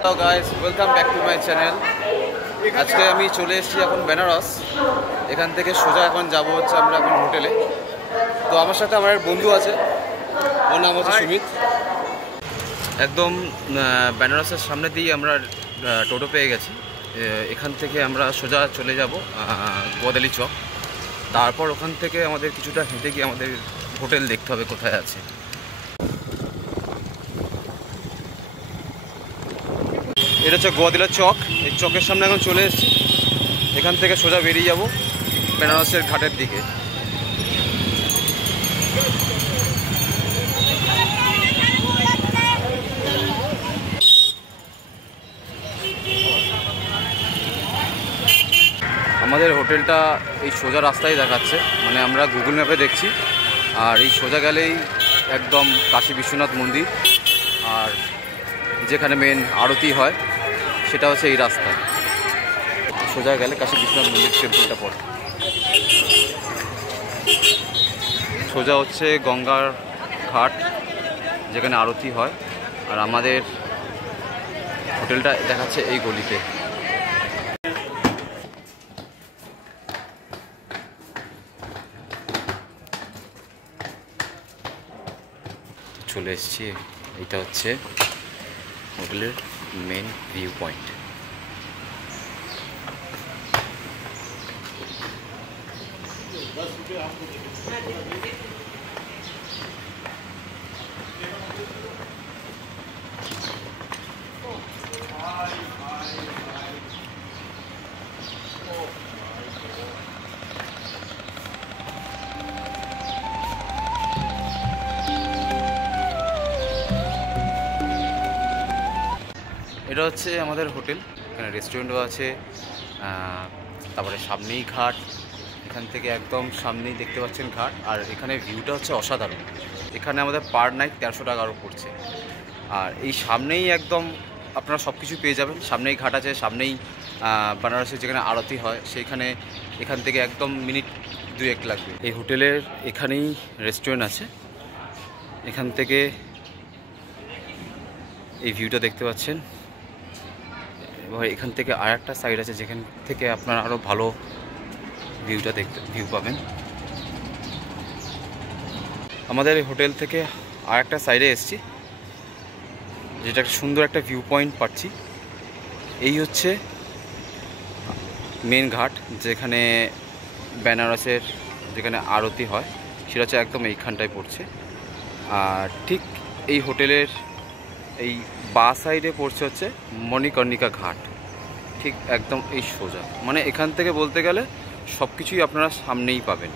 Hello guys, welcome back to my channel. আজকে আমি চলে এসেছি এখন বেনারস। এখান থেকে সোজা এখন যাব হচ্ছে আমরা এখন হোটেলে। তো আমার সাথে আমার বন্ধু আছে, ওর নাম হচ্ছে সুমিত। একদম বেনারসের সামনে দিয়ে আমরা টোটো পেয়ে গেছি। এখান থেকে আমরা সোজা চলে যাব গোয়াদালি চক। তারপর ওখান থেকে আমাদের কিছুটা হেঁটে গিয়ে আমাদের হোটেল দেখতে হবে কোথায় আছে। এটা হচ্ছে গোয়াদিলা চক। এই চকের সামনে এখন চলে এসেছি। এখান থেকে সোজা বেরিয়ে যাব বেনারসের ঘাটের দিকে। আমাদের হোটেলটা এই সোজা রাস্তায় দেখাচ্ছে, মানে আমরা গুগল ম্যাপে দেখছি। আর এই সোজা গেলেই একদম কাশী বিশ্বনাথ মন্দির, আর যেখানে মেন আরতি হয় সেটা হচ্ছে এই রাস্তা। সোজা গেলে কাশী বিশ্বনাথ মন্দির টেম্পলটা পড়ে। সোজা হচ্ছে গঙ্গার ঘাট, যেখানে আরতি হয়। আর আমাদের হোটেলটা দেখাচ্ছে এই গলিতে। চলে এসেছি, এটা হচ্ছে হোটেলের মেন ভিউ পয়েন্ট। এটা হচ্ছে আমাদের হোটেল। এখানে রেস্টুরেন্টও আছে, তারপরে সামনেই ঘাট। এখান থেকে একদম সামনেই দেখতে পাচ্ছেন ঘাট। আর এখানে ভিউটা হচ্ছে অসাধারণ। এখানে আমাদের পার নাইট 1300 টাকা আরও পড়ছে। আর এই সামনেই একদম আপনারা সব কিছু পেয়ে যাবেন। সামনেই ঘাট আছে, সামনেই বেনারসে যেখানে আরতি হয় সেইখানে। এখান থেকে একদম মিনিট 2-1 লাগবে। এই হোটেলের এখানেই রেস্টুরেন্ট আছে। এখান থেকে এই ভিউটা দেখতে পাচ্ছেন। এবার এখান থেকে আর একটা সাইড আছে, যেখান থেকে আপনারা আরও ভালো ভিউ পাবেন। আমাদের এই হোটেল থেকে আর একটা সাইডে এসেছি, যেটা সুন্দর একটা ভিউ পয়েন্ট পাচ্ছি। এই হচ্ছে মেন ঘাট, যেখানে বেনারসের যেখানে আরতি হয় সেটা হচ্ছে একদম এইখানটায় পড়ছে। আর ঠিক এই হোটেলের এই বাঁ সাইডে পড়ছে হচ্ছে মণিকর্ণিকা ঘাট, ঠিক একদম এই সোজা। মানে এখান থেকে বলতে গেলে সব কিছুই আপনারা সামনেই পাবেন।